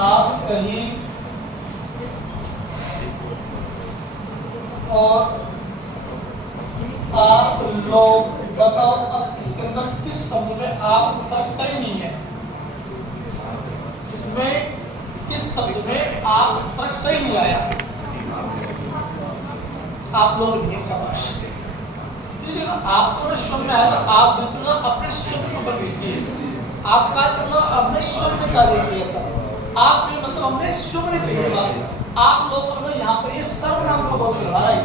आप कहीं और आप लोग, बताओ अब इसके अंदर किस शब्द में आप उत्तर सही नहीं है? इसमें किस शब्द में आप उत्तर सही नहीं आया? आप लोग नहीं, शाबाश। आपको ना शब्द में आया, आप बिल्कुल ना अपने शब्द को लिखिए। आपका चुना अपने शब्द का देखिए, सब आप मतलब हमने शब्द नहीं लिखा। आप लोगों ने यहाँ पर ये सर्वनाम को बहुत लगा है।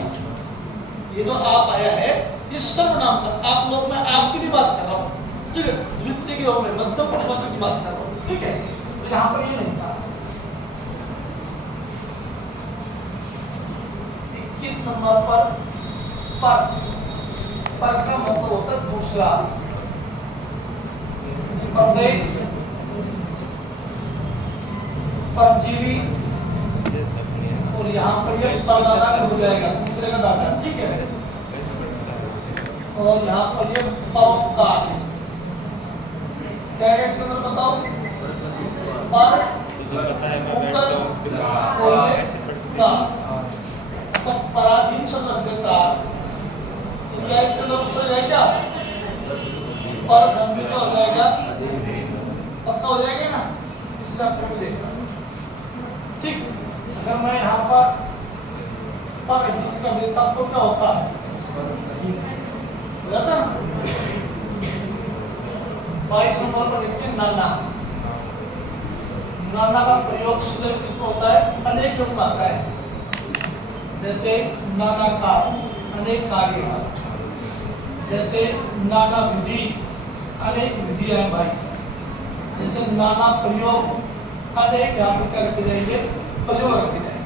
ये जो आप आया है ये सर्वनाम का, आप लोग, मैं आपकी भी बात कर रहा हूँ, ठीक है, द्वितीय के योग में मध्यम पुरुषवाचक की बात कर रहा हूँ, ठीक है। तो यहाँ पर ये नहीं था। 21 नंबर पर का मतलब होता है दूसरा प्रदेश, परजीवी, और यहाँ पर ये परदाता हो जाएगा, दूसरे का दाता, ठीक है। और यहाँ पर ये परोपकार, क्या है इसके अंदर बताओ? पर सब पराधीन शब्द रख देता, क्या इसके अंदर उत्तर जाएगा? पर गंभीर हो जाएगा, पक्का हो जाएगा ना, इसलिए आपको देखना, ठीक। अगर मैं यहाँ पर हिंदी का देता तो क्या होता है? हो जाता ना। 22 नंबर पर देखते हैं नाना। नाना का प्रयोग सीधे किसमें होता है? अनेक योग में आता है। जैसे नाना का अनेक कार्य सब, जैसे नाना विधि, अनेक विधियां हैं भाई। जैसे नाना प्रयोग, अनेक यहाँ पर क्या रखे जाएंगे? प्रयोग रखे जाएंगे।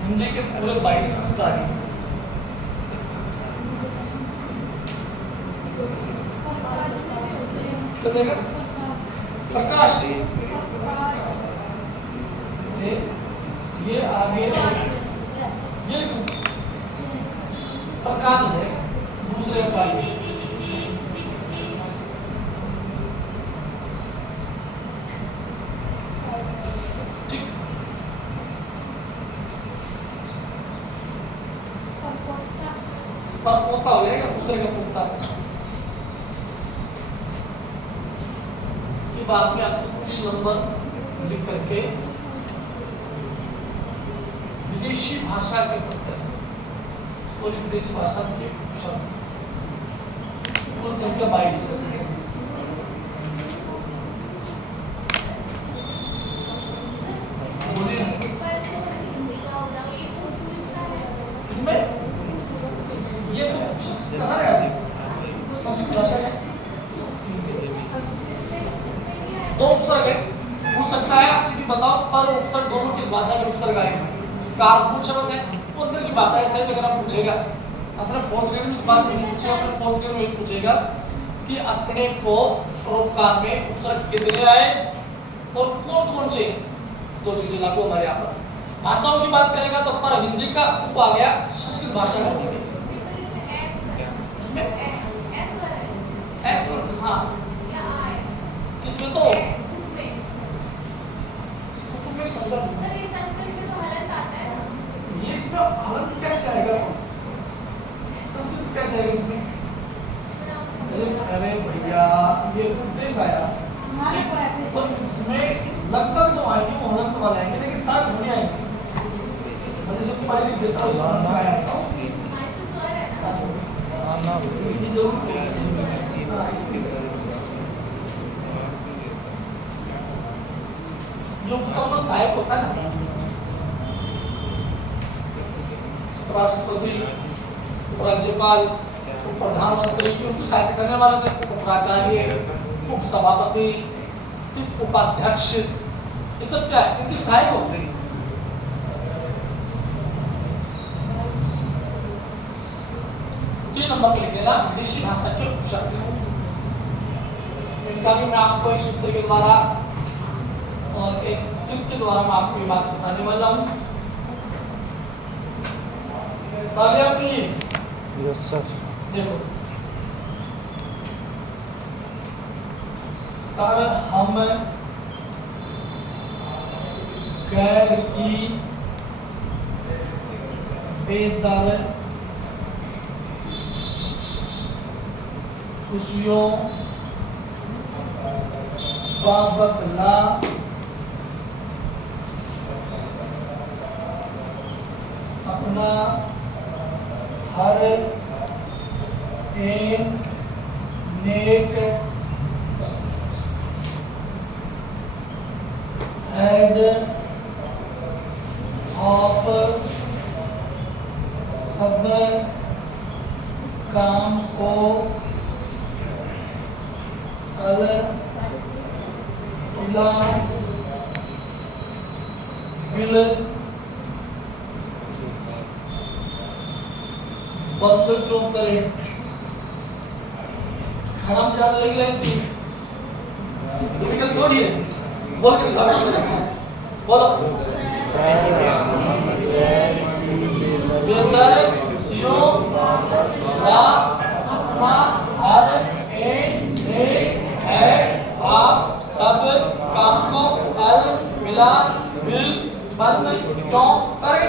हिंदी के पूरे 22 कार्य। प्रकाश, ये आगे ये प्रकाश है, दूसरे कार्य। ठीक, पोता हो जाएगा, दूसरे का पोता। इसके बाद में आपको 3 नंबर लिख करके विदेशी भाषा के पत्तर, सॉरी विदेशी भाषा के शब्द, कुल संख्या 22। इसमें ये तो कहाँ है अभी? संस्कृत भाषा है, दो उपसर्ग है, पूछ सकता है आपसे कि बताओ पर उपसर्ग दोनों किस भाषा के उपसर्ग आएंगे? कारकूट शब्द है, वो अंदर की बात है। ऐसा ही अगर आप पूछेगा अपने फोर्थ ग्रेड में, इस बात नहीं पूछेगा, अपने फोर्थ ग्रेड में ही पूछेगा कि अपने को परोपकार में उपसर्ग कितने आए और कौन कौन से दो चीजें लागू हमारे यहाँ पर। भाषाओं की बात करेगा तो पर हिंदी का उप आ गया, संस्कृत भाषा का इसमें एस, हाँ इसमें तो ये इसमें हलंत कैसे आएगा? संस्कृत कैसे आएगा इसमें? अरे भैया ये उपदेश आया, तो इसमें लगभग जो आएंगे वो हलंत वाले आएंगे, लेकिन साथ नहीं आएंगे। मुझे सब फाइल लिख देता हूँ, उसमें आया ये जरूर जो तो सहायक होता है ना, राष्ट्रपति, राज्यपाल, प्रधानमंत्री, उनको सहायता करने वाला था, प्राचार्य, उप सभापति, उपाध्यक्ष, ये सब क्या है? इनकी सहायक होते हैं। तीन नंबर पर लिखेगा विदेशी भाषा के उपशब्द। इनका भी मैं आपको इस सूत्र के द्वारा और एक ट्रिक के द्वारा मैं आपको ये बात बताने वाला हूँ। Yes sir. देखो सर, हम खैर की बेदर खुशियों का बदला अपना हर एक नेक हेड ऑफ सब काम को कल बिल बंद क्यों करें? हराम ज्यादा लगी लाइन थी, डिफिकल्ट थोड़ी है, बोल के दिखाओ, बोलो। बेहतर सियों का अपना हर एक है आप सब काम को कल मिला बिल बंद क्यों करें?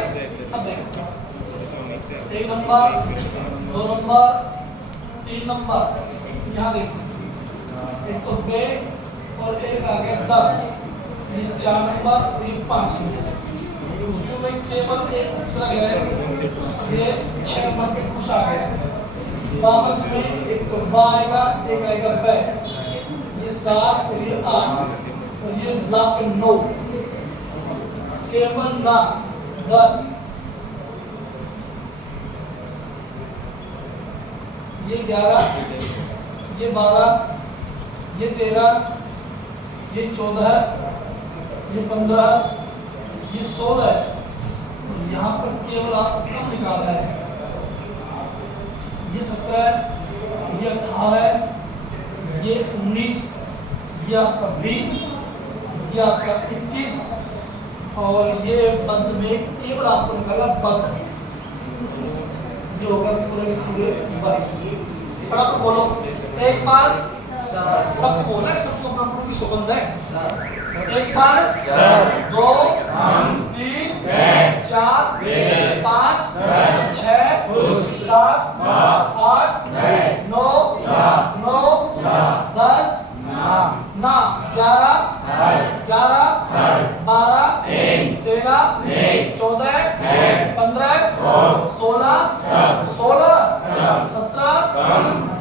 अब देखो 1 नंबर 2 नंबर 3 नंबर, यहाँ देखो एक तो बे और एक आ गया दर, ये 4 नंबर, ये 5 नंबर। दूसरी में केवल एक दूसरा गया है, ये 6 नंबर पे कुछ आ गया। वापस में एक तो बा आएगा, एक आएगा बे, ये 7 और ये 8 और ये लाख 9, केवल ना 10, ये 11, ये 12, ये 13, ये 14, ये 15, ये 16 है। और यहाँ पर केवल आपको कम निकालना है, ये 17 है, ये 18 है, ये 19, ये आपका 20, ये आपका 21 और ये बंद में केवल आपको निकाला बंद, जो होगा पूरे के पूरे 22। फटाफट बोलो एक बार, सब बोला, सबको अपना पूरी सुगंध है। एक बार 2 3 4 5 6 7 8 9 9 10 ना 11 12 13 14 15 16 17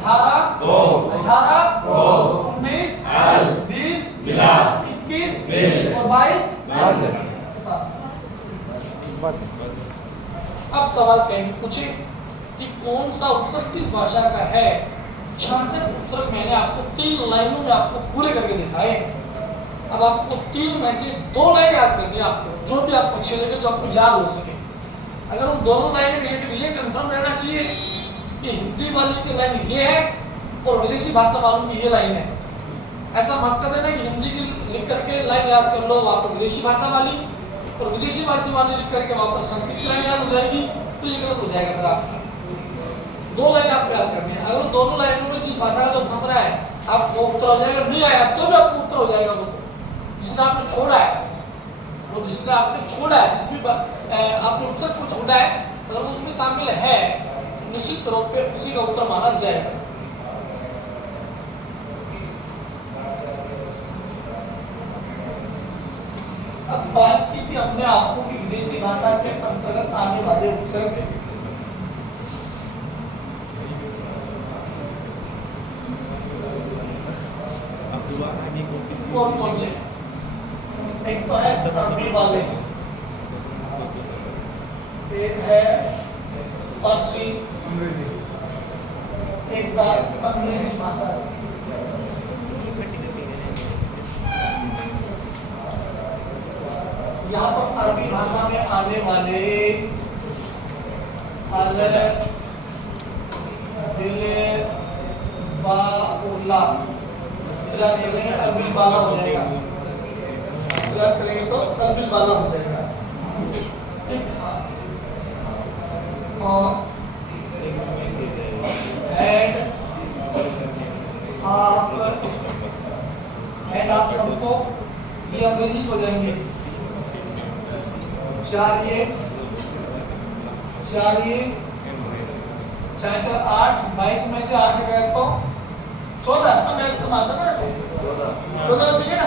18 19 20 21 और 22। अब सवाल कहेंगे पूछे कि कौन सा उपसर्ग किस भाषा का है। 66 उपसर्ग मैंने आपको 3 लाइनों में आपको पूरे करके दिखाए। अब आपको 3 में से 2 लाइन याद करनी है, आपको जो भी आपको अच्छे लगे, जो आपको याद हो सके। अगर उन दोनों लाइनें रिलेटेड ये कंफर्म रहना चाहिए कि हिंदी वाली की लाइन ये है और विदेशी भाषा वालों की ये लाइन है। ऐसा मत कर देना कि हिंदी की लिख करके लाइन याद कर लो वहाँ पर विदेशी भाषा वाली, और विदेशी भाषा वाली लिख करके वहाँ पर संस्कृत की लाइन याद हो जाएगी, तो ये गलत हो जाएगा। फिर आपका 2 लाइन आपको याद करनी है। अगर दोनों लाइनों में जिस भाषा का जो फंस रहा है आपको उत्तर हो जाएगा, नहीं आया तो भी आपको उत्तर हो जाएगा। वो जिसने आपने छोड़ा है, वो जिसने आपने छोड़ा है, जिसमें आपने उत्तर को छोड़ा है, अगर उसमें शामिल है निश्चित रूप पे उसी का उत्तर माना जाएगा। अब बात की थी हमने आपको कि विदेशी भाषा के अंतर्गत आने वाले उपसर्ग कौन से। एक तो है अरबी वाले, एक है फारसी, एक है अंग्रेजी भाषा। यहाँ पर अरबी भाषा में आने वाले अल दिले बाउला अरबी वाला हो जाएगा, करेंगे तो अरबी वाला हो जाएगा। और हेड आप सबको ये अंग्रेजी हो जाएंगे। 4 ये 4 ये 4 4 8 22 में से 8 गए तो 14 ना मैं तो मानता ना 14 चाहिए ना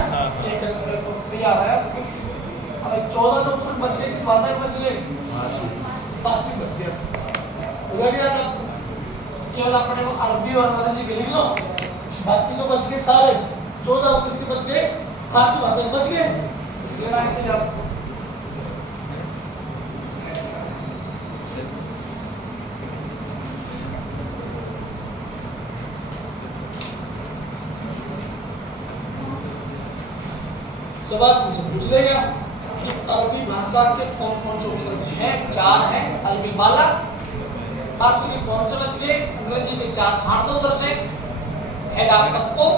एक तो सही आ रहा है। अब 14 तो पूरे बच गए, किस भाषा में बच गए? फारसी बच गया। हो गया ना, केवल अपने को अरबी और अंग्रेजी के लिख लो, बाकी जो बच गए सारे 14 किसके बच गए? फारसी भाषा में बच गए। क्लियर है इससे आप सवाल मुझसे पूछ लेगा कि अरबी भाषा के कौन कौन से अक्षर हैं? 4 हैं। अरबी बाला, फारसी के कौन से बच गए? अंग्रेजी के 4 छाड़ दो उधर से, ऐड आप सबको।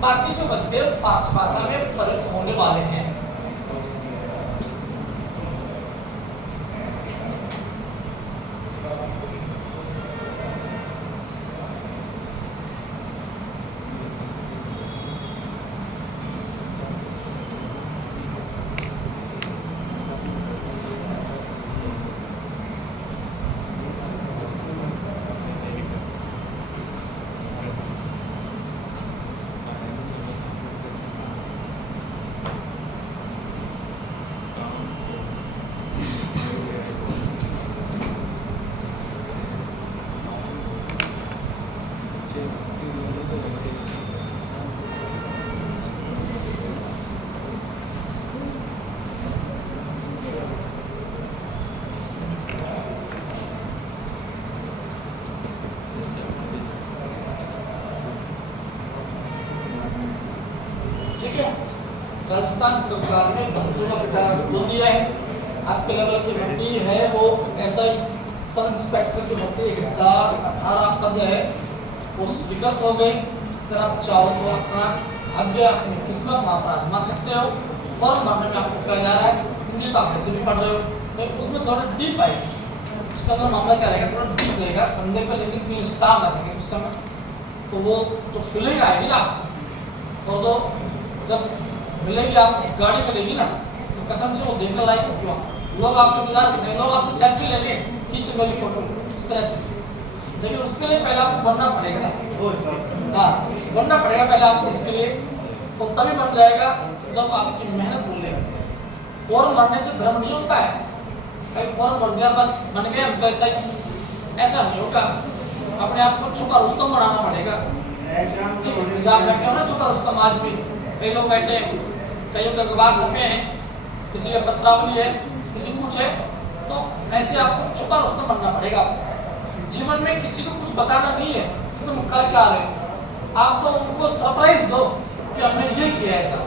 बाकी जो बच गए फारसी भाषा में प्रयुक्त होने वाले हैं। राजस्थान सरकार ने भर्तियों का प्रकार खोल दिया है। आपके लेवल की भर्ती है वो एसआई सब इंस्पेक्टर की भर्ती 1018 पद है, वो स्वीकृत हो गई। अगर आप चाहो तो अपना भाग्य अपनी किस्मत वहाँ पर आजमा सकते हो। फॉर्म भरने में आपको कहा जा रहा है, हिंदी तो आप वैसे भी पढ़ रहे हो, लेकिन उसमें थोड़ा डीप आई उसका अंदर मामला क्या रहेगा, थोड़ा डीप रहेगा कंधे पर, लेकिन 3 स्टार लगेंगे उस समय। तो वो तो फीलिंग आएगी ना, और तो जब मिलेगी आप गाड़ी मिलेगी ना, तो कसम से वो देखने लायक होगी। वहाँ लोग आपको इंतजार करते हैं, लोग आपसे सेल्फी लेंगे, खींच मेरी फोटो इस तरह से। लेकिन उसके लिए पहले आपको बनना पड़ेगा। हाँ, बनना पड़ेगा पहले आपको उसके लिए, तो तभी बन जाएगा जब आपकी मेहनत बोलेगा। फॉर्म भरने से धर्म नहीं होता है, कहीं फॉर्म भर दिया बस बन गए हम तो ऐसा नहीं होगा। अपने आप को छुपा रुस्तम बनाना पड़ेगा। एग्जाम में क्यों ना छुपा रुस्तम, आज भी कई लोग बैठे हैं, कईयों के अखबार छपे हैं, किसी का पत्रावली है, किसी कुछ है, तो ऐसे आपको छुपा रुस्तम बनना पड़ेगा। जीवन में किसी को कुछ बताना नहीं है कि तुम कर क्या रहे हो, आप तो उनको सरप्राइज दो कि हमने ये किया ऐसा।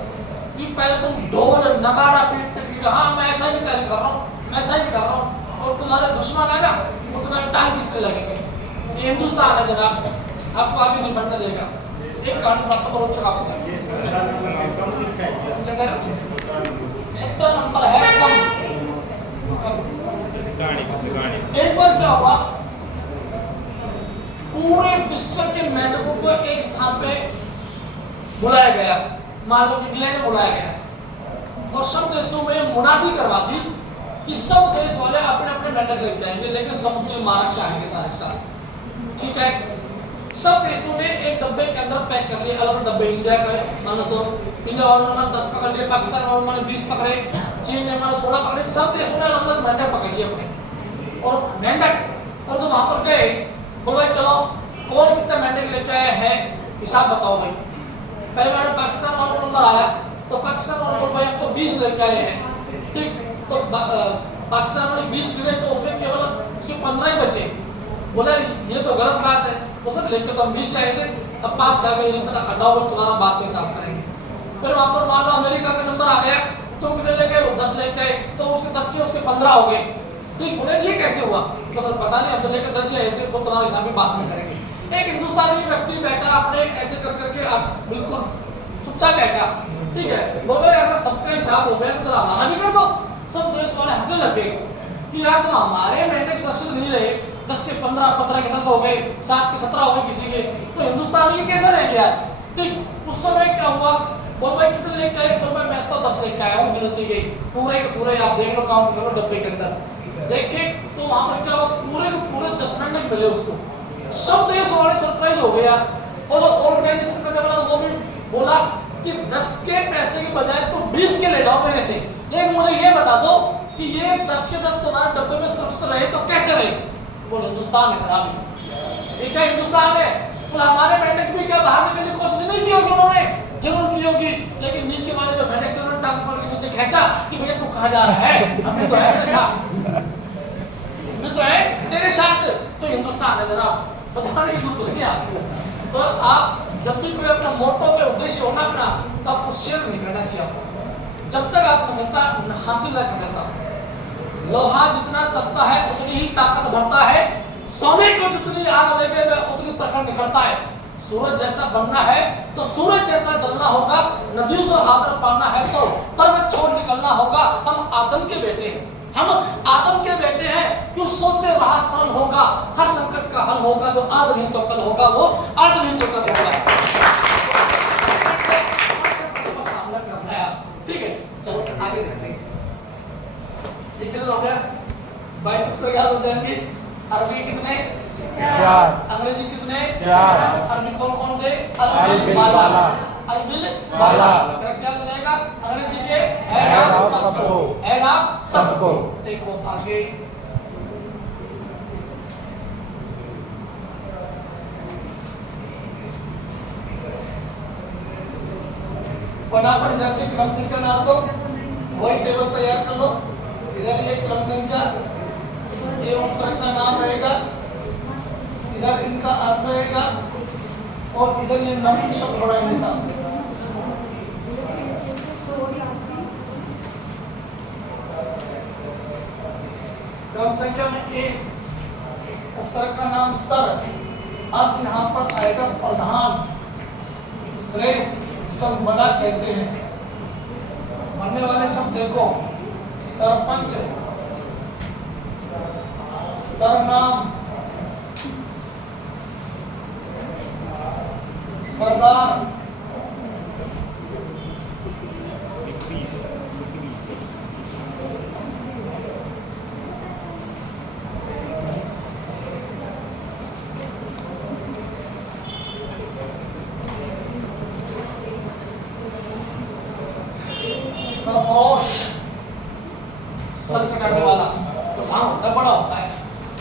कि पहले तुम ढोल नगाड़ा पीट पीट के हाँ मैं ऐसा भी कर रहा हूँ, मैं ऐसा भी कर रहा हूँ, और तुम्हारे दुश्मन आएगा वो तुम्हारे टांग खींचने लगेंगे। ये हिंदुस्तान है जनाब, आपको आगे नहीं बढ़ने देगा। एक कहानी सुनाता हूँ, रोचक आपको। नंबर है एक बार क्या हुआ, पूरे विश्व के मेंढकों को एक स्थान पे बुलाया गया, मान लो इंग्लैंड में बुलाया गया, और सब देशों में मुनादी करवा दी कि सब देश वाले अपने अपने मेंढक लेके आएंगे, लेकिन समुद्री मार्ग से आएंगे सारे के साथ। ठीक है, सब देशों ने एक डब्बे के अंदर पैक कर लिए, अलग डब्बे। इंडिया का मानो तो इंडिया वालों ने 10 पकड़ लिए, पाकिस्तान वालों ने 20 पकड़े, चीन ने 16 पकड़े, सब देशों ने अलग अलग मेंढक पकड़ लिए अपने। और मेंढक और तो वहां पर गए, बोल भाई चलो कौन कितना मेंढक लेके आया है, हिसाब बताओ भाई। पहले बार पाकिस्तान वालों को नंबर आया, तो पाकिस्तान वालों को भाई आपको 20 लेके आए हैं। ठीक, तो पाकिस्तान वाले 20 गिरे, तो उसमें केवल उसके 15 ही बचे। बोला ये तो गलत बात है, वो सब लेके तो हम 20 आए थे, अब 5 का गए, हटाओ तुम्हारा बात में हिसाब करेंगे। फिर वहां पर मान लो अमेरिका का नंबर आ गया, तो कितने लेके वो 10 लेके आए, तो उसके 10 के उसके 15 हो गए। ठीक, बोले ये कैसे हुआ, तो सर पता नहीं, अब तो लेकर 10 आए थे, तो तुम्हारे हिसाब में बात में करेंगे। एक हिंदुस्तानी व्यक्ति बैठा अपने ऐसे कर करके आप बिल्कुल चुपचाप बैठा। ठीक है, बोलो यार सबका हिसाब हो गया तो चलो हमारा भी कर दो। सब देश वाले हंसने लगे कि यार तुम हमारे मेंढक सुरक्षित नहीं रहे, 10 के 15, 15 के 10 हो गए, 7 के 17 हो गए किसी के, तो हिंदुस्तानी के कैसे रह गया। ठीक, उस समय क्या हुआ, बोल भाई कितने लेके आए, बोल भाई मैं तो 10 लेके आया हूँ गिनती के पूरे के पूरे, आप देख लो काउंट करो डब्बे के अंदर देखे तो वहां पर क्या हुआ, पूरे के पूरे 10 मिनट मिले उसको। सब देश वाले सरप्राइज हो गया और जो ऑर्गेनाइजेशन करने वाला वो भी बोला कि 10 के पैसे के बजाय तो 20 के ले जाओ मेरे से, लेकिन मुझे ये बता दो कि ये 10 के 10 तुम्हारे डब्बे में सुरक्षित रहे तो कैसे रहे। वो हिंदुस्तान है जनाब, ये क्या हिंदुस्तान है। बोला हमारे मेंढक भी क्या बाहर निकलने की कोशिश नहीं की होगी उन्होंने, जरूर की होगी, लेकिन नीचे वाले जो मेंढक थे उन्होंने टांग पकड़ के नीचे खींचा कि भैया तू कहां जा रहा है, हमें तो है तेरे साथ, हमें तो है तेरे साथ। तो हिंदुस्तान है जनाब, बताने की जरूरत नहीं आपको। तो आप जब भी कोई अपना मोटो पे उद्देश्य होना अपना, तो आपको शेयर नहीं करना चाहिए आपको, जब तक आप सफलता हासिल नहीं कर लेता। लोहा जितना तपता है उतनी ही ताकत बढ़ता है, सोने को जितनी आग लगे उतनी प्रखर निकलता है। सूरज जैसा बनना है तो सूरज जैसा जलना होगा, नदियों से आदर पाना है तो पर्वत छोड़ निकलना होगा। हम आदम के बेटे हैं, हम आदम के बेटे हैं, जो सोचे वहां सरल होगा, हर संकट का हल होगा, जो आज नहीं तो कल होगा वो आज नहीं तो कल होगा। सामना करना है, ठीक है। चलो आगे देखते हैं, ये कितना हो गया, 22 अक्षर याद हो जाएंगे। अरबी कितने, 4, अंग्रेजी कितने, 4, अरबी कौन से, अल-बिल बाला, अल-बिल बाला, क्या हो जाएगा अंग्रेजी के, है आप सबको, है आप सबको। देखो आगे फटाफट इधर से क्रम संख्या डाल दो, वही टेबल तैयार कर लो। इधर ये क्रम संख्या, ये उपसर्ग का नाम रहेगा, इधर इनका अर्थ रहेगा, और इधर ये नवीन शब्द बढ़ाएंगे साथ। क्रम संख्या में एक उपसर्ग का नाम सर, अब यहाँ पर आएगा प्रधान, श्रेष्ठ, सब बड़ा कहते हैं। बनने वाले शब्द देखो, सरपंच, सरनाम, सरदार, सरफरोश, सर कटाने वाला, तो हाँ होता बड़ा होता है,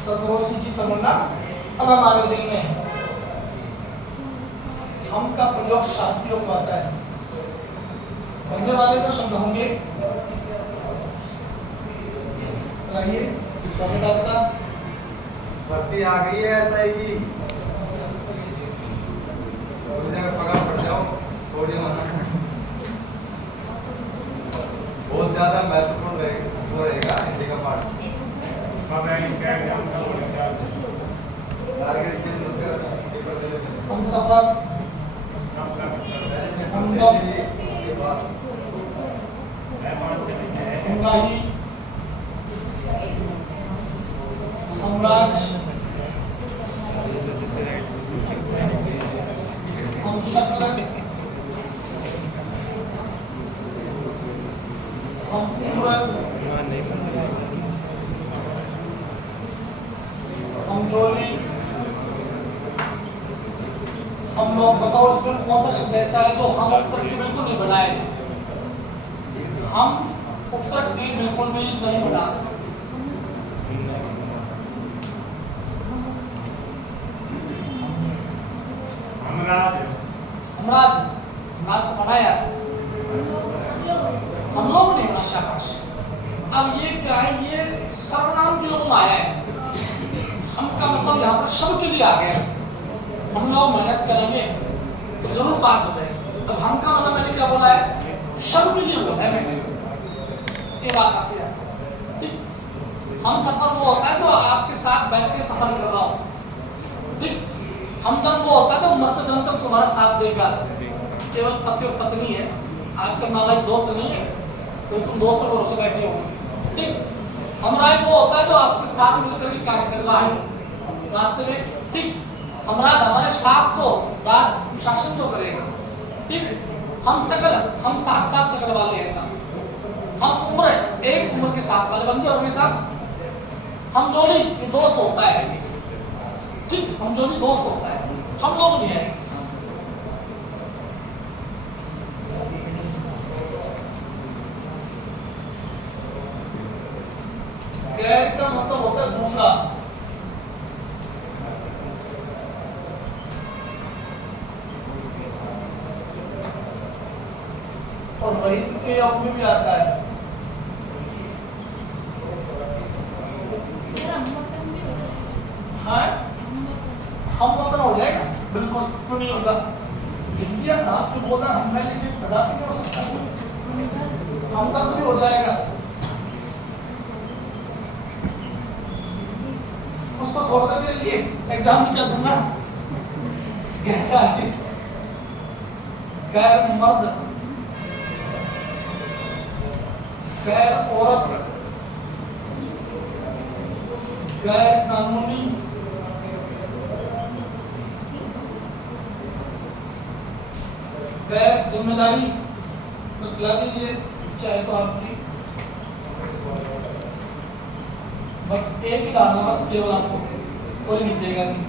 सरफरोशी की तमन्ना अब हमारे दिल में है। हम का प्रयोग शांतियों को आता है। बनने वाले जो शब्द होंगे, आइए स्वागत आपका। भर्ती आ गई है एसआई की, पकड़ पड़ जाओ, थोड़ी मना बहुत ज्यादा महत्वपूर्ण रहेगा हिंदी का पाठ। टारगेट चेंज मत कर, हम सफर, हम दम, हमराही, हमराज, हम शक्र, हम उम्र, हम जोली, हम लोग बताओ इसमें कौन सा शब्द ऐसा है जो हम उपसर्ग से बिल्कुल नहीं बनाए। हम उपसर्ग से बिल्कुल भी नहीं बनाते। हमराज नाम तो बनाया, हम लोग ने बना, शाबाश। अब ये क्या है, ये सर्वनाम क्यों आया है, हम का मतलब यहाँ पर सब के लिए आ गया। हम लोग मेहनत करेंगे तो जरूर पास हो जाएंगे। अब हम का मतलब मैंने क्या बोला है, सब के लिए होता है मेहनत, ये बात आती है। ठीक, हम सफर वो होता है जो आपके साथ बैठ के सफर कर रहा हो। ठीक, हमदम वो होता है जो मरते दम तक तुम्हारा साथ देगा। केवल पति और पत्नी है, आजकल नालायक दोस्त नहीं है, तो तुम दोस्त पर भरोसे बैठे हो। ठीक, हमराज वो होता है जो आपके साथ मिलकर के कार्य कर रहा है रास्ते में। ठीक, हमराज हमारे साथ को राज शासन जो करेगा। ठीक, हम साथ साथ सकल वाले ऐसा हम उम्र एक उम्र के साथ वाले बंदे और के साथ हम जो भी दोस्त होता है, ठीक, हम जो भी दोस्त होता है, हम लोग नहीं है। गैर का मतलब होता है दूसरा। और वही के योग में भी आता है। हाँ, हम वतन हो जाएगा, बिल्कुल क्यों नहीं होगा। इंडिया ना तो बोला हम मैं लेकिन कदापि नहीं हो सकता, हम तक भी हो जाएगा। उसको छोड़कर मेरे लिए एग्जाम नहीं कर दूंगा। गैर मर्द, गैर औरत, गैर कानूनी, गैर जिम्मेदारी, तो खिला दीजिए चाहे तो आपकी, बस एक ही डालना, बस केवल आपको, कोई नहीं देगा नहीं।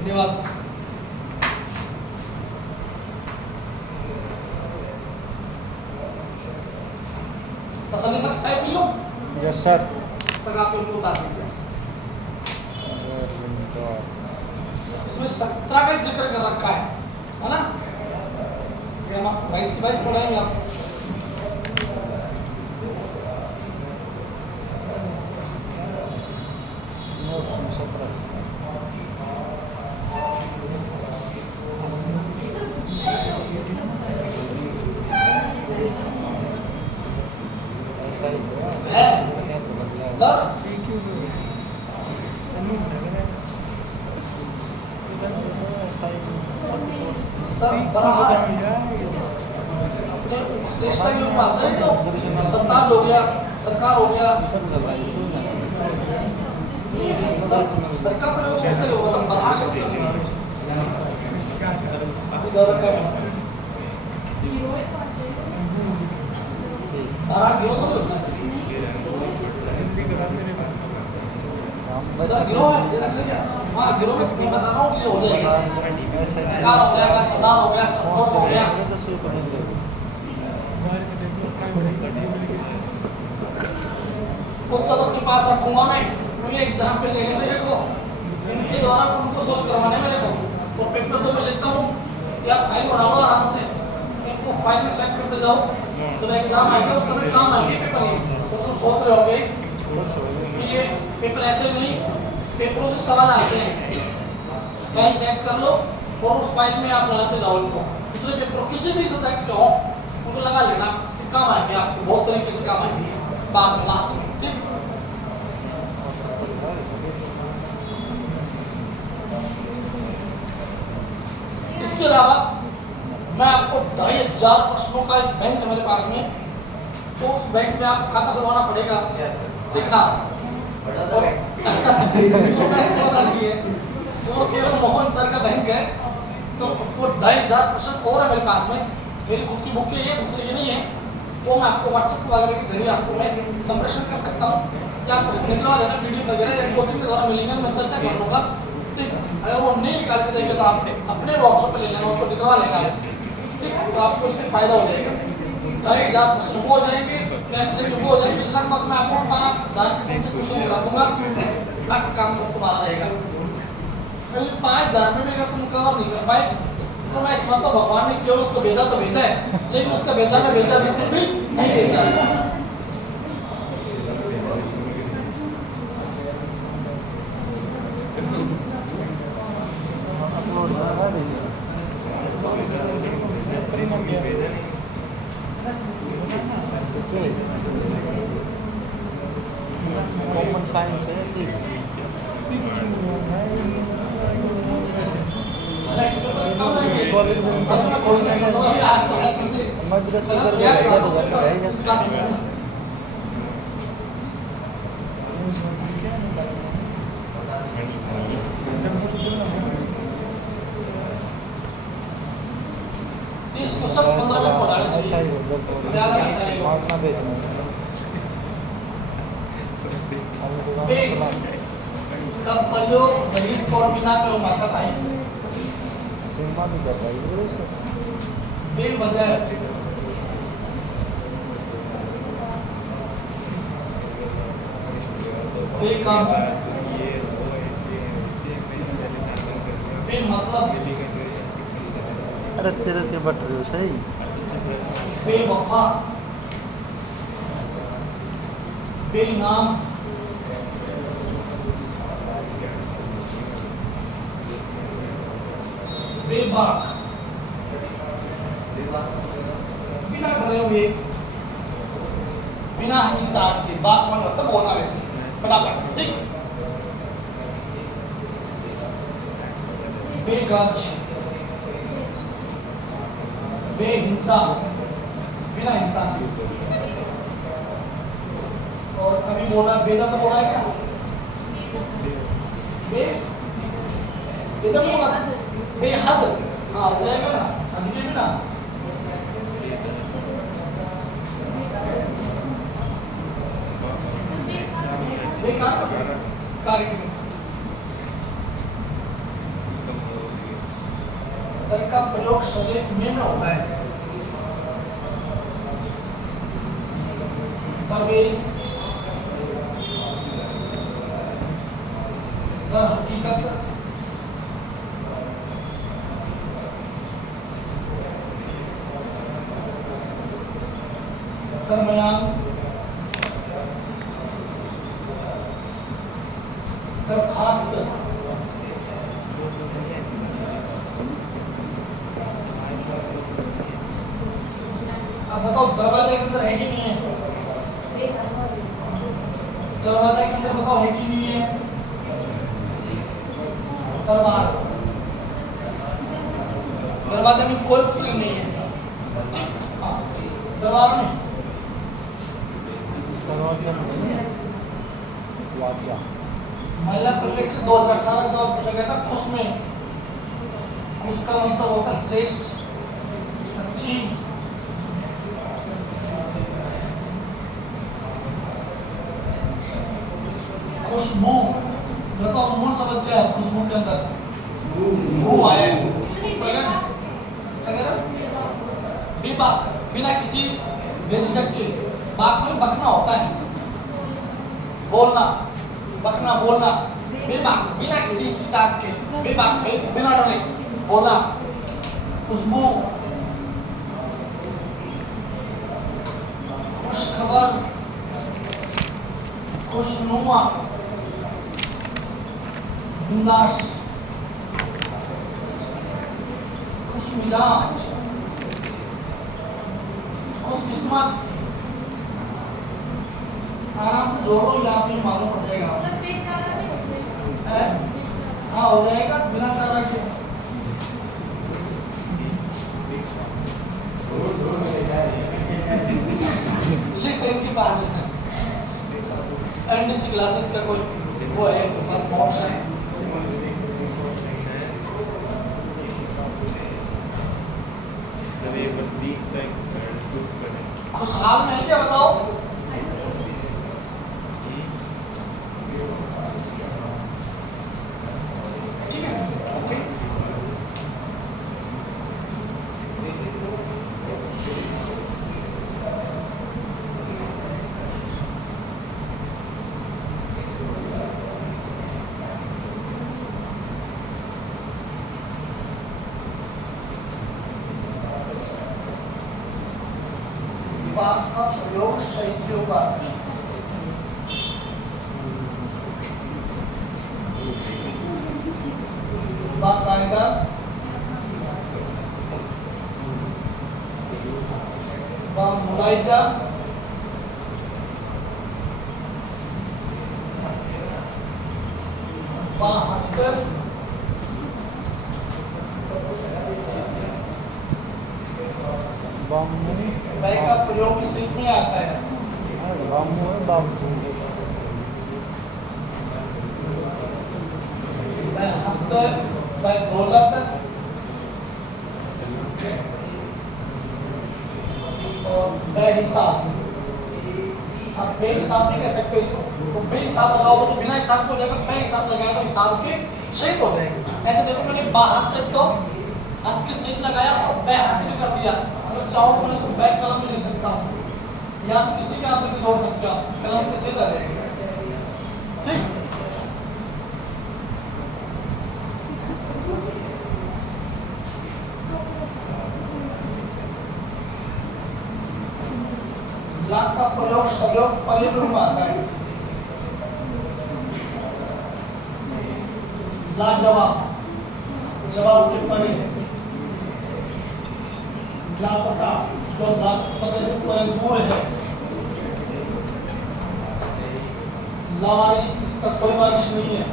धन्यवाद। तसल्ली बख्श चाय पी लो। Yes sir. तक आप इसको उतार दीजिए। इसमें 17 का जिक्र कर रखा है ना? ये हम 22 की 22 पढ़ेंगे आप। सरताज हो गया, सरकार हो गया, सरकार प्रयोग किसके लिए होगा? बर्दाश्त गिरोह तो होता है सर, गिरोह है, हाँ गिरोह में मैं बता रहा हूँ कि हो जाएगा, सरकार हो जाएगा, सरदार हो गया, सरपंच हो गया। कुछ सबक के पास रखूंगा मैं, मुझे एग्जाम पे लेने मेरे को, इनके द्वारा उनको सोल्व करवाने मेरे को, तो पेपर जो मैं लेता हूँ या फाइल बना लो आराम से, इनको फाइल में सेट करते जाओ, तो एग्जाम आएगा उस समय काम आएंगे पेपर ये, तो तुम सोच रहे होगे ये पेपर ऐसे नहीं, पेपरों से सवाल आते हैं, फाइल सेट कर लो और उस फाइल में आप लगाते जाओ इनको, दूसरे पेपर किसी भी सब्जेक्ट के हो उनको लगा लेना, काम आएंगे आपको, बहुत तरीके से काम आएंगे बाद में लास्ट में, ठीक। इसके अलावा मैं आपको 2500 प्रश्नों का एक बैंक है मेरे पास में, तो उस बैंक में आप खाता खुलवाना पड़ेगा। देखा वो केवल मोहन सर का बैंक है, तो उसको 2500 प्रश्न और है मेरे पास में, मेरी खुद की बुक है ये, दूसरी ये नहीं है, वो मैं आपको व्हाट्सएप वगैरह के जरिए आपको मैं संप्रेषण कर सकता हूँ, या आपको निकलवा लेना पीडीएफ वगैरह, या कोचिंग के द्वारा मिलेंगे, मैं चर्चा कर लूँगा, ठीक। अगर वो नहीं निकाल के देंगे तो आप अपने वर्कशॉप पे ले लेना, उसको निकलवा लेना, ठीक, तो आपको उससे फायदा हो जाएगा। 2500 प्रश्न हो जाएंगे, टेस्ट लेके हो जाएंगे, लगभग मैं आपको 5000 के क्वेश्चन करा दूंगा, बाकी काम तो तुम्हारा रहेगा। 5000 में भी अगर तुम कवर नहीं कर पाए तो मैं इस मतलब भगवान ने क्यों उसको भेजा तो भेजा है, लेकिन उसका भेजा में भेजा बिल्कुल भी नहीं भेजा। कॉमन साइंस है, 30 को सब 15 में पहुंचाना ऐसा ही चाहिए। होगा तो ज़्यादा लगता है। मारना बेचना हम दुकान बे चलाते का प्रयोग गरीब और बिना के माता भाई सिनेमा भी कर रही है वैसे बेवजह बेकाम बेमतलब अरे तेरे के बट रहे हो सही बेवफा बेनाम बेबाक बिना डरे हुए बिना हिचकिचाहट के बात मन मतलब बोलना वैसे फटाफट ठीक बेगर्ज बेहिंसा बिना हिंसा के और अभी बोला बेदम तो बोला है क्या बे बेदम बोला बेहद हाँ हो जाएगा ना अभी भी ना बेकार कार्य तर्क का प्रयोग शरीर में होता है प्रवेश दर हकीकत दरमियान दरखास्त अब बताओ दरवाजे के अंदर है कि नहीं है दरवाजे के अंदर बताओ है कि नहीं है दरबार दरवाजे में कोई फीलिंग नहीं है सर ठीक हाँ दरबार में दरवाजा वाजा महिला प्रवेश 2018 से पूछा गया था उसमें उसका मतलब होता है श्रेष्ठ अच्छी खुशबू बताओ मूल शब्द क्या है खुशबू के अंदर बू है अगर बेबाक बिना किसी बेझिझक के बात में बकना होता है बोलना बकना बोलना बेबाक बिना किसी शिष्टाचार के बेबाक बिना डरे बोला खुशबू खुशखबर खुशनुमा बिंदास खुशमिजाज खुशकिस्मत आराम से जोड़ो या आप ही मालूम पड़ जाएगा हाँ हो जाएगा बिना चारा के लिस्ट इनके पास है एनडीसी क्लासेस का कोई वो है बस बॉक्स है खुशहाल में है क्या बताओ ठीक है ओके विकास का प्रयोग शैलियों का बाकायदा मुलायजा हस्तर बामू वह का प्रयोग इस रीत में आता है बामू है बामू वह हस्तर वह ढोलक बेहिसाब। आप बेहिसाब नहीं कह सकते इसको, तो बेहिसाब लगाओगे तो बिना हिसाब को जाकर बेहिसाब लगाया तो हिसाब के सही हो जाएगा। ऐसे देखो मैंने बाहर तो हस्त के सहित लगाया और बै हस्त भी कर दिया। अगर चाहो तो मैं इसको बै कलम में लिख सकता हूँ या किसी के हाथ में भी जोड़ सकते हो, कलम के सहित आ जाएगा। ठीक, ला का प्रयोग सहयोग परिपूर्ण में आता है। लाजवाब, जवाब के परे, लापता जो लापते से परिपूर्ण है, लावारिश जिसका कोई वारिश नहीं है,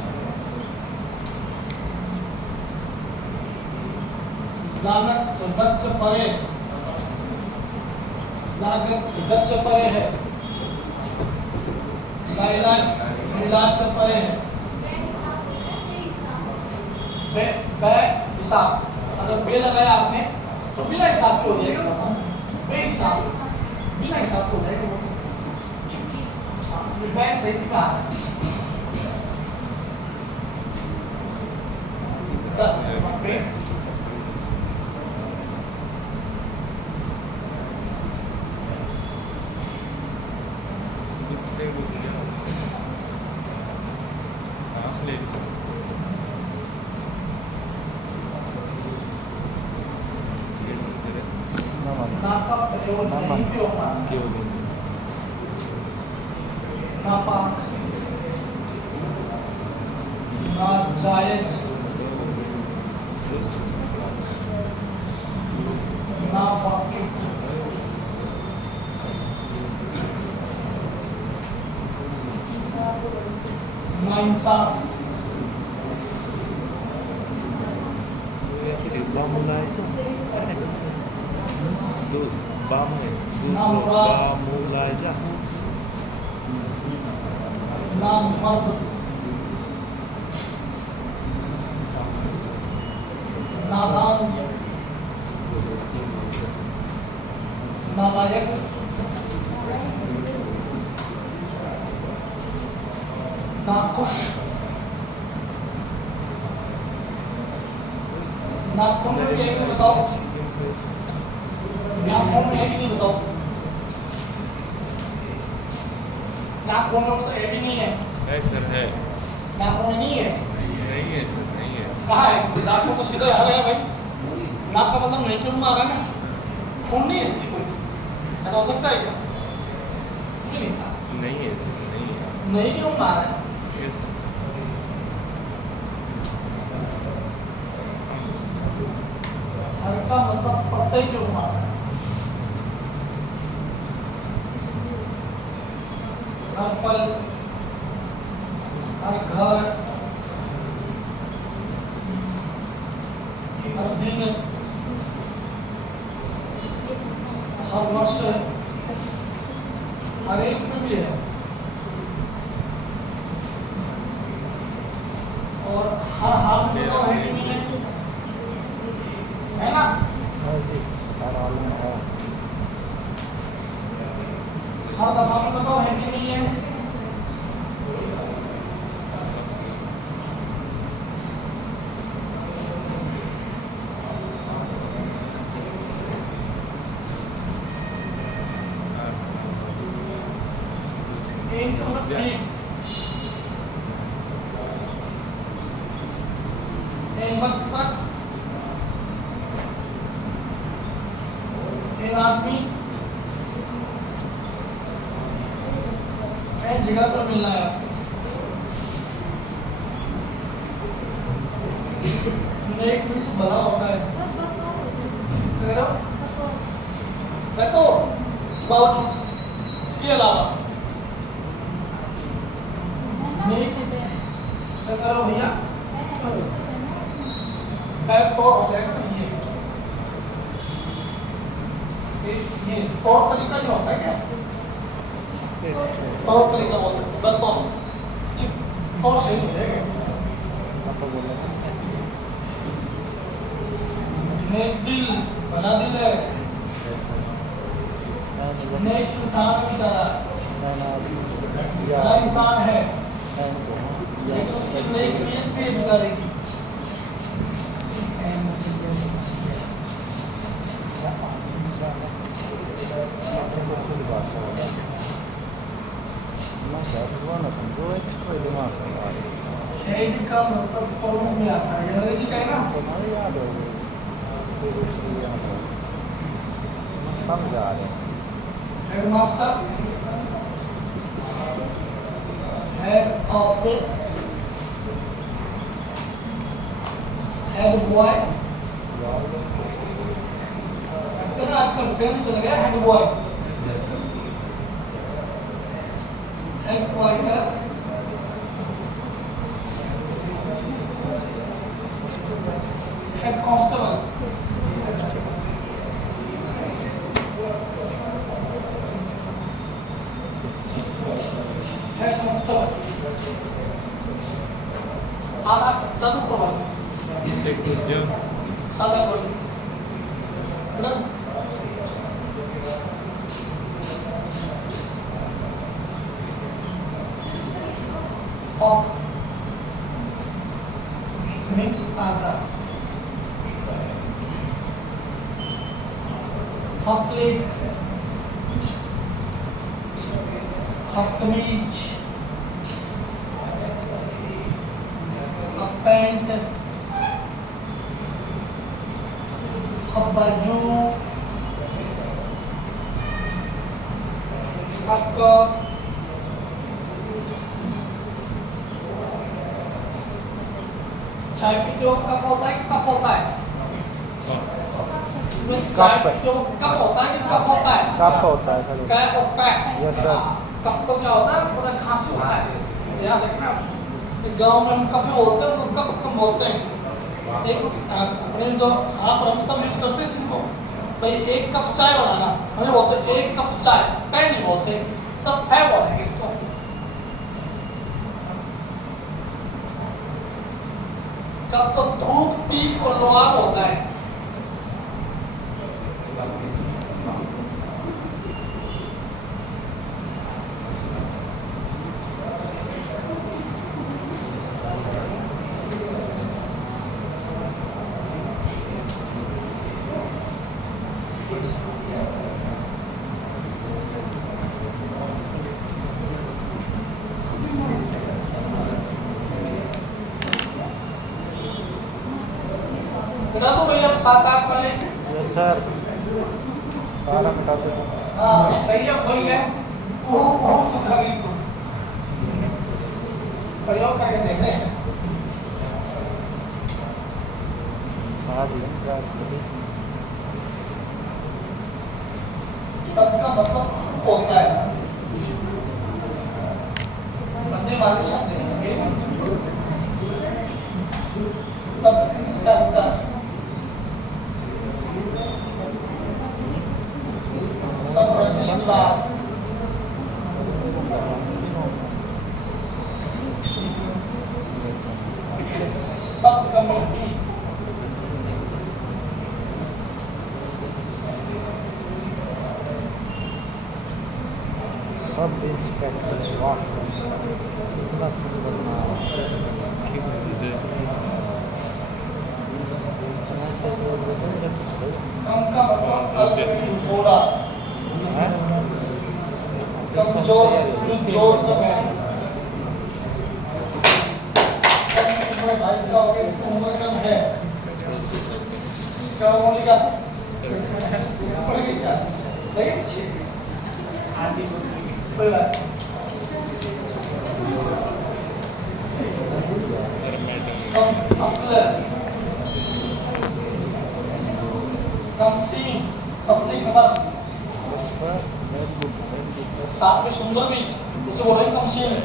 लानत गत से परे, लागत गत से परे है, लाइलाज इलाज से परे है, बे हिसाब। अगर बे लगाया आपने तो बिना हिसाब के हो जाएगा, बे हिसाब बिना हिसाब के हो जाएगा। ये बे सही कहा है 10 पे सांस ले ना का प्रयोग नहीं भी होगा, ना पाक, ना जायज, ना वाकिफ, ना इंसाफ, ना मुराद, ना मर्द, नादान, नालायक, नाखुश, नाखून में एक बताओ, नाखून में एक नहीं बताओ, नाखून में उसका एक ही नहीं है। है सर, है नाखून में नहीं है, नहीं है सर, नहीं है। कहाँ है? नाखून तो सीधा यहाँ है भाई, नाक का मतलब नहीं क्यों मारा ना, खून नहीं है इसकी कोई, ऐसा हो सकता है क्या? इसकी नहीं था, नहीं है सर, नहीं है। नहीं क्यों मारा है? यस हर का मतलब पता ही क्यों मारा है? हर पल, हर घर, हर दिन, हर वर्ष, हर एक में भी है और हर हाल में तो है कि नहीं है ना? हर दफा में बताओ है कि नहीं है? एक वक्त एक आदमी एक जगह पर मिलना है आपको, एक मिनट बड़ा होता है, बैठो इसके बावजूद के अलावा नहीं करो भैया, बैक तो हो जाएगा ये और तरीका नहीं होता क्या? और तरीका बोलते हैं बैक तो ठीक और सही हो जाएगा। दिल बना दिल है नहीं इंसान है बेचारा, बड़ा इंसान है, लेकिन उसकी नेक नीयत भी है बेचारे की। का मतलब प्रॉब्लम में आता है, अंग्रेजी का है ना। समझ आ रहे हैं। Headmaster, head office, head boy, आजकल ट्रेंड चल गया head boy, head quarter, head constable, head constable, सादा तदुपवन, एक उद्योग सादा कोई of means other. Hoplik, hopkamich, hopant, hopbaju, hopcup, चाय पीते हो कप होता है कि कप होता है? इसमें चाय पीते हो कप होता है कि कप होता है? कप होता है सर। कैप और पैक। Yes sir. कप तो क्या होता है? पता खांसी होता है। याद रखना। गांव में हम कप बोलते हैं तो कप कम बोलते हैं। एक अपने जो आप हम सब यूज करते हैं इसको। भाई एक कप चाय बनाना हमें बोलते हैं एक कप चाय, पैन नहीं बोलते, सब है बोलेंगे इसको। कब तो धूप पीक और लोहार होता है। मिटा दो भैया 7-8 वाले। यस सर, सारा मिटा दो। हाँ सही है वही है। वो चुका गई तो प्रयोग करके देख रहे हैं। सबका मतलब होता है बनने वाले शब्द हैं। सब इंस्पेक्टर, सब रजिस्ट्रार, सब कमेटी, सब इंस्पेक्टर्स वाकर्स कितना सुंदर नाम है। कम का मतलब थोड़ा कमजोर जोर भाई का उम्र कम है क्या बोलेगा पढ़ेगा लेकिन अच्छी आदि कोई बात कम अक्ल कम सीन पतली कमर बस वेरी गुड साथ में सुंदर भी उसे बोलेंगे कम सीन है।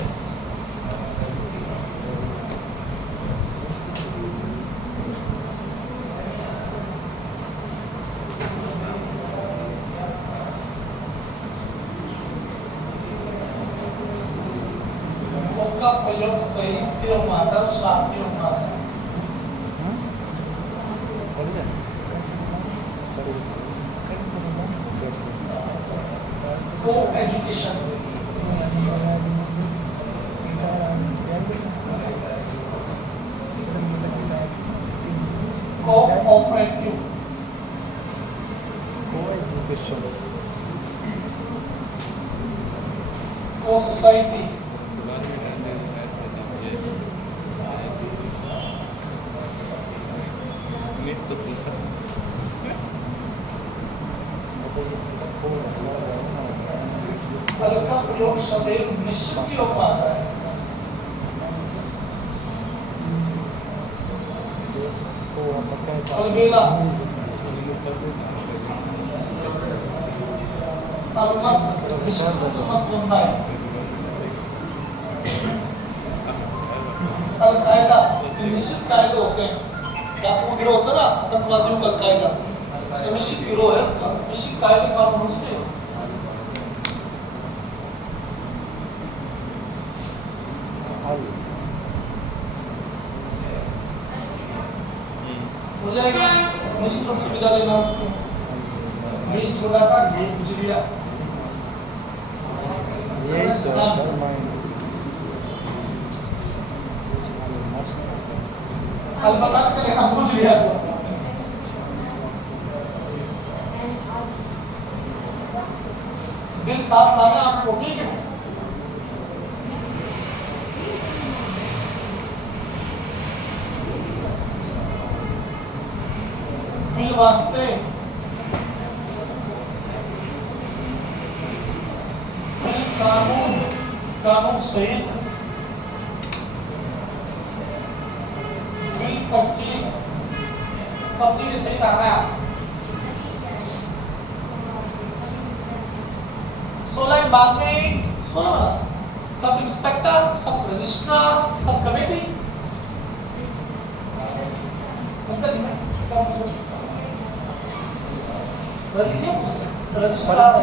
का प्रयोग सही क्यों माता और साथ क्यों माता को एजुकेशन, कोऑपरेटिव, Co-education. को सोसाइटी, फल का प्रयोग सदैव निश्चित की ओर आता है। अलबेला, मस्त बनता है। अलकायदा, निश्चित कायदे होते हैं। क्या आपको गिरोह होता है ना आतंकवादियों का अलकायदा, उसका निश्चित गिरोह है, उसका निश्चित कायदे कानून उसके। हो जाएगा, निश्चित रूप से विदा लेना उसको। ये छोटा था, ये कुछ लिया। ये सर माइंड अलबत्ता के लेना पूछ लिया। दिल साफ लाना आपको, ठीक है। दिल वास्ते, दिल कानून, कानून सहित, दिल पर्ची, पर्ची के सहित आना है। 16 बाद में 16 सब इंस्पेक्टर, सब रजिस्ट्रार, सब कमेटी, समझा नहीं मैं क्या बोल रजिस्ट्रार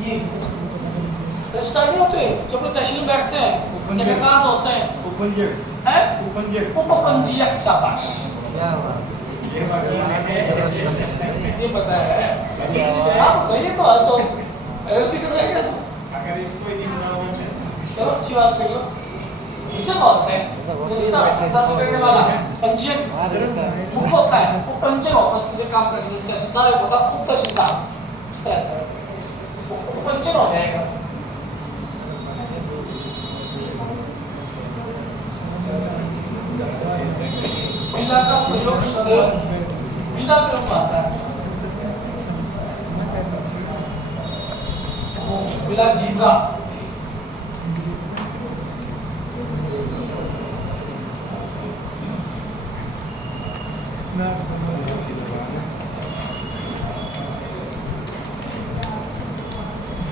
ये रजिस्ट्रार नहीं होते जो अपने तहसील में बैठते हैं, जगहकार होते हैं, उपंजक हैं उपंजक उपपंजीयक, शाबाश, ये पता है। हाँ सही है, तो एलएलबी कर रहे हैं। अगर इसको ही नहीं बनाओगे चलो अच्छी बात कर लो, इसे बोलते हैं रजिस्ट्रार, दर्ज करने वाला, पंजीयक मुख्य होता है, उपपंजीयक होता है किसी काम करने के लिए, तहसीलदार होता है उप तहसीलदार, इस तरह से उपपंजीयक हो जाएगा। बिला का प्रयोग सदैव बिला प्रयोग आता है। बिला जीवगा,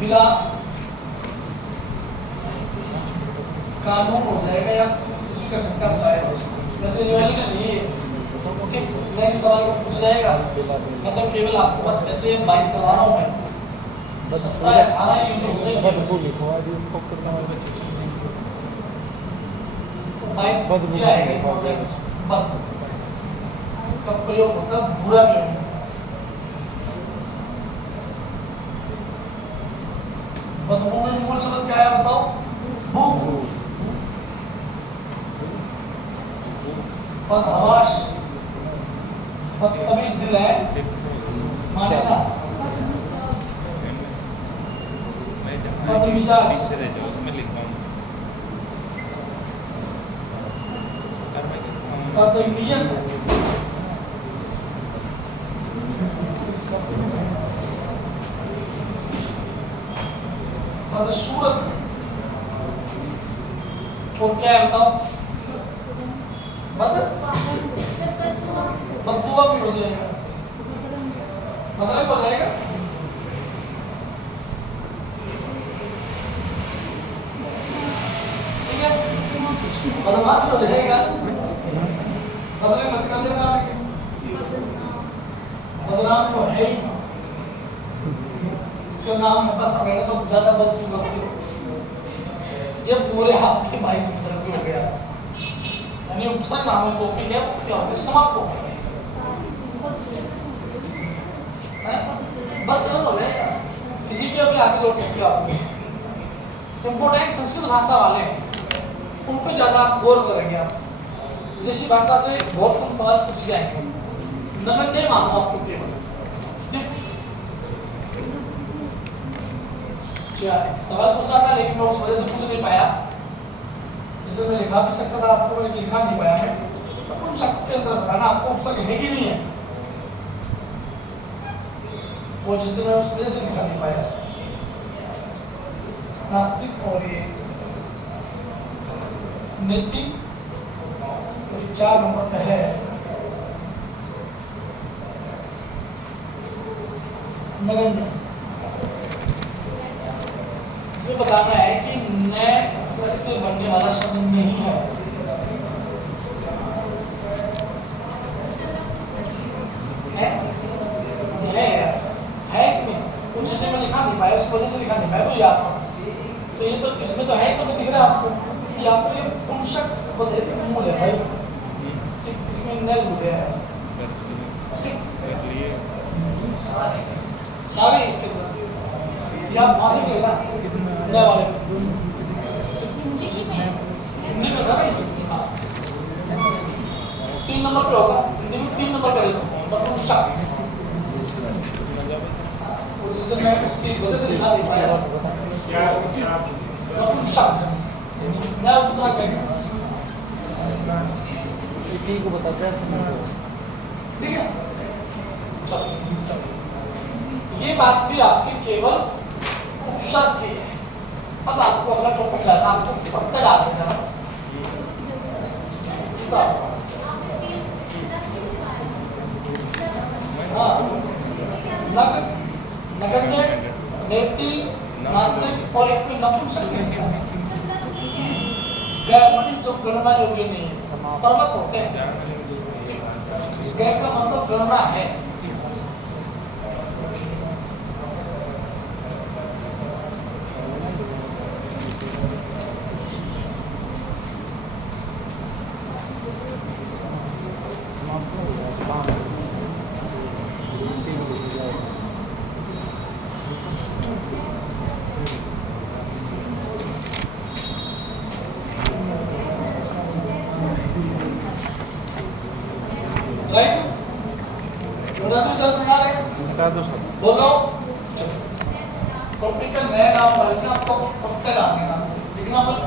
बिला कानून हो जाएगा या कुछ कर सकता है। जैसे जो है ना ये ओके, नेक्स्ट सवाल को पूछ जाएगा, मतलब केवल आपको बस ऐसे 22 करवा रहा हूँ मैं, बस खाना यूज हो बद जाएगा। को लिखो आज को करना है 22 बदबू क्या है बद का प्रयोग होता है बुरा प्रयोग। बदबू में मूल शब्द क्या है बताओ? बू। बदहवास, बदतमीज दिल है, मानेगा बदमिजाज, बदनीयत, बदसूरत, और क्या है बताओ? बददुआ भी हो जाएगा, मतलब हो जाएगा। ठीक है, बदमाश हो जाएगा, बदले मत कर देना, बदनाम तो है ही, इसका नाम है बस मैंने तो ज्यादा बददुआ, ये पूरे हाथ के 22 तरह हो गया, यानी उपसर्ग नामों को क्या हो गया, समाप्त हो गया। बस चलो हो जाएगा, इसी पे अभी आगे जोड़ सकते हो आप। इम्पोर्टेंट संस्कृत भाषा वाले हैं, उन पे ज़्यादा आप गौर करेंगे आप। विदेशी भाषा से बहुत कम सवाल पूछे जाएंगे, नगण्य मानो आपको केवल। ठीक? सवाल पूछ रहा था लेकिन मैं उस वजह से पूछ नहीं पाया, इसलिए मैं लिखा भी सकता था, आपको मैं लिखा नहीं पाया मैं। उन शब्द के अंदर था ना, आपको उसका है कि नहीं है, वो जिस दिन मैं उस वजह से लिखा नहीं पाया। नास्तिक और ये नैतिक 4 नंबर पे है। नगण्य इसे बताना है कि न से बनने वाला शब्द नहीं है। है इसमें कुछ में लिखा नहीं पाया, उस वजह से लिखा नहीं पाया, तो याद रखो। तो ये तो इसमें तो है, सब दिख रहा है आपको कि आपको ये पुंशक शब्द है, मूल है भाई। ठीक, इसमें नल हो गया है, सारे इसके अंदर या माने के ना नए वाले हिंदी में था भाई। 3 नंबर पे होगा, हिंदी में 3 नंबर पे होगा पुंशक। उस दिन मैं उसकी वजह से लिखा नहीं पाया। पुंशक मैं दूसरा क्या ठीक को बताते हैं। ठीक है, चलो ये बात थी आपकी केवल उपशब्द की है। अब आपको अगला टॉपिक लाना, आपको पक्का डाल देना है। हाँ, नगण्य, नैतिक, नास्तिक और एक में नपुंसक मतलब जो गणना योग्य नहीं है, पर्वत होते हैं। गैर का मतलब गणना है। राइट, बता दो इधर से सारे बता दो सब। बोलो। टॉपिक का नया नाम पढ़ना, आपको पक्का डालना, लिखना बस।